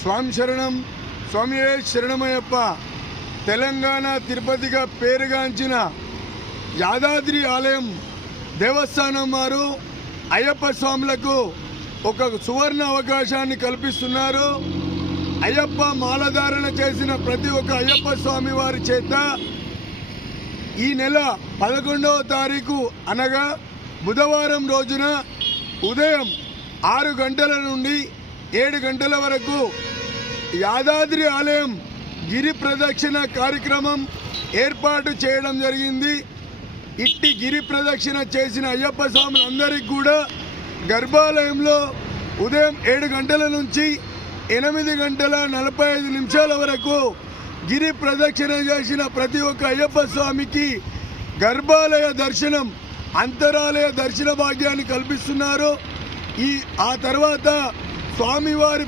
స్వామి శరణం, స్వామియే శరణమయ్యప్ప. తెలంగాణ తిరుపతిగా పేరుగాంచిన యాదాద్రి ఆలయం దేవస్థానం వారు అయ్యప్ప స్వాములకు ఒక సువర్ణ అవకాశాన్ని కల్పిస్తున్నారు. అయ్యప్ప మాలధారణ చేసిన ప్రతి ఒక్క అయ్యప్ప స్వామి వారి చేత ఈ నెల 11వ తారీఖు అనగా బుధవారం రోజున ఉదయం 6 గంటల నుండి 7 గంటల వరకు యాదాద్రి ఆలయం గిరి ప్రదక్షిణ కార్యక్రమం ఏర్పాటు చేయడం జరిగింది. ఇట్టి గిరి ప్రదక్షిణ చేసిన అయ్యప్ప స్వాములందరికీ కూడా గర్భాలయంలో ఉదయం 7 గంటల నుంచి 8:45 వరకు గిరి ప్రదక్షిణ చేసిన ప్రతి ఒక్క అయ్యప్ప స్వామికి గర్భాలయ దర్శనం, అంతరాలయ దర్శన భాగ్యాన్ని కల్పిస్తున్నారు. ఆ తర్వాత స్వామివారి